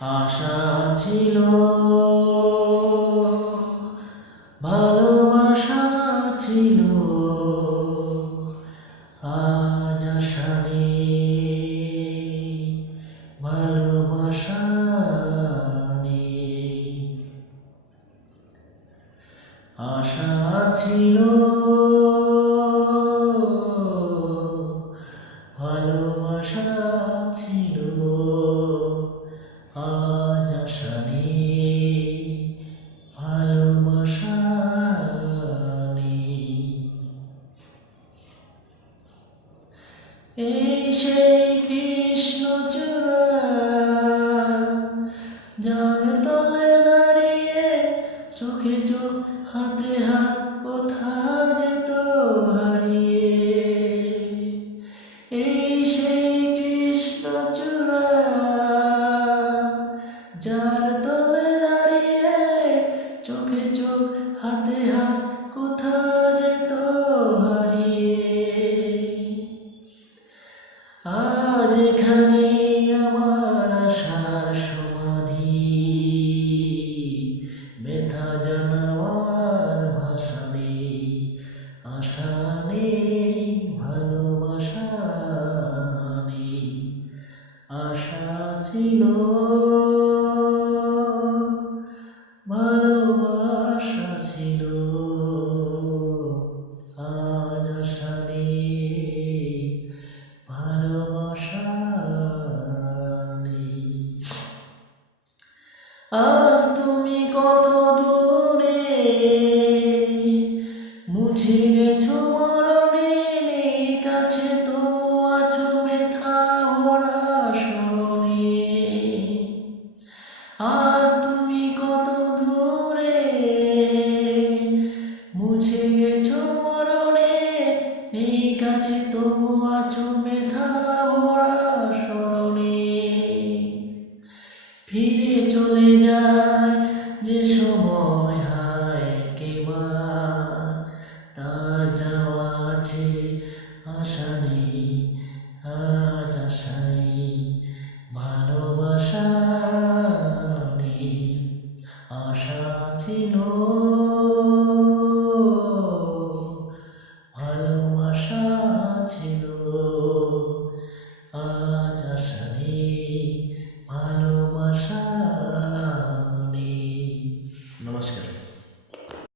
আশা ছিল, ভালোবাসা ছিল, আজ আশা নেই, ভালোবাসা নেই। আশা ছিল, ভালোবাসা ছিল, আজ আশা নেই, ভালোবাসা নেই। এই সেই কৃষ্ণচূড়া, যার তলে দাঁড়িয়ে চোখে চোখ হাতে হাত কোথা যেত হারিয়ে। এই সেই কৃষ্ণচূড়া, যার তলে দাঁড়িয়ে চোখে চোখ হাতে হাত কোথা যেত হারিয়ে। আজ এখানে আমার আশার সমাধি, ব্যথা জানাবার ভাষা নেই, আশা নেই, ভালোবাসা নেই। আশা ছিল, ভালোবাসা ছিল, আজ আশা নেই, ভালোবাসা নেই। আজ তুমি কত দূরে, মুছে গেছো মরণে, নেই কাছে তো আছো ব্যথা ভরা স্মরণে। আজ তুমি কত দূরে, মুছে গেছো মরণে, নেই কাছে তবু আছো ব্যথা ভরা স্মরণে। ফিরে চলে যায় যে সময়, হায় কেবার তার যাওয়া আছে, আশা নেই, আজ আশা নেই, ভালোবাসা নেই। আশা ছিল,